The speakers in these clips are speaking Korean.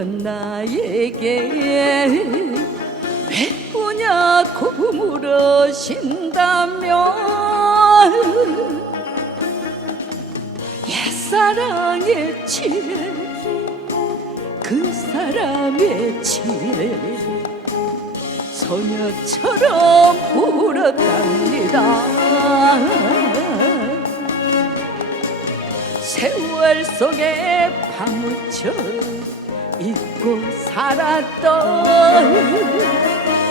없는 나에게 왜꾸냐고 물으신다면 옛사랑의 취해 그 사람의 취해 소녀처럼 부르답니다. 세월 속에 파묻혀 살았던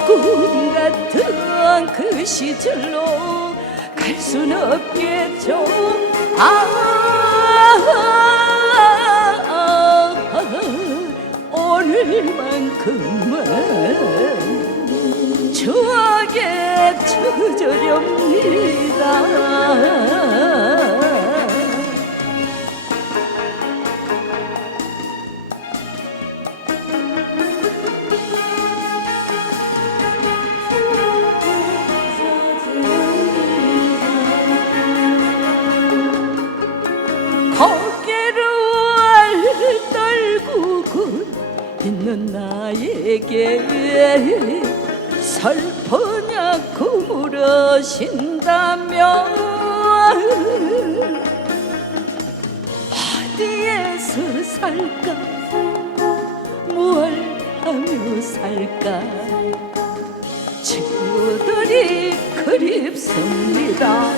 꿈 같은 그 시절로 갈 순 없겠죠. 아, 오늘만큼은 추억에 젖으렵니다 있는 나에게 슬프냐고 물으신다면 어디에서 살까? 뭘 하며 살까? 친구들이 그립습니다.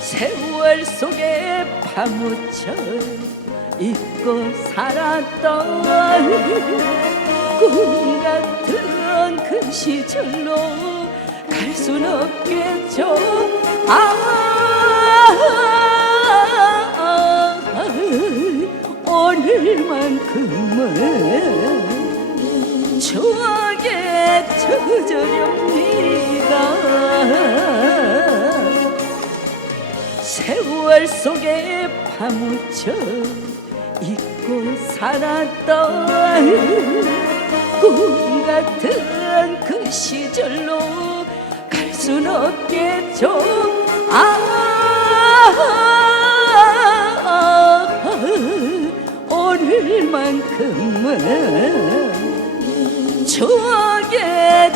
세월 속에 파묻혀 잊고 살았던 꿈 같은 그 시절로 갈 순 없겠죠. 아 오늘만큼은 추억에 젖으렵니다. 세월 속에 파묻혀 잊고 살았던 꿈 같은 그 시절로 갈 순 없겠죠. 아 오늘만큼은 추억에